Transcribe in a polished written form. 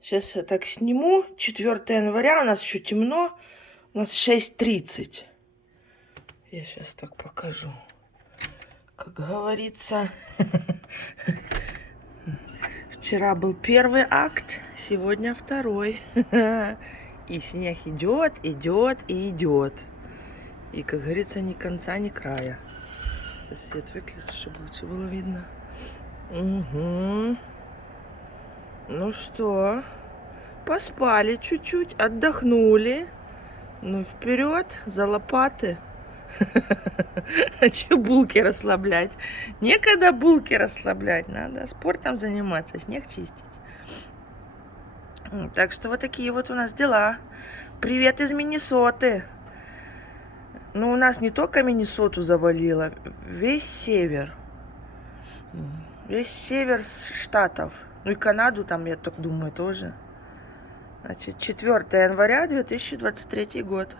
Сейчас я так сниму. 4 января, у нас еще темно. У нас 6:30. Я сейчас так покажу. Как говорится, вчера был первый акт, сегодня второй. И снег идет, идет и идет. И, как говорится, ни конца, ни края. Сейчас свет выключу, чтобы лучше было видно. Угу. Ну что, поспали чуть-чуть, отдохнули. Ну, вперед, за лопаты. А че булки расслаблять? Некогда булки расслаблять. Надо спортом заниматься, снег чистить. Так что вот такие вот у нас дела. Привет из Миннесоты. Ну, у нас не только Миннесоту завалило, весь север. Весь север штатов. Ну и Канаду там, я так думаю, тоже. Значит, 4 января 2023 год.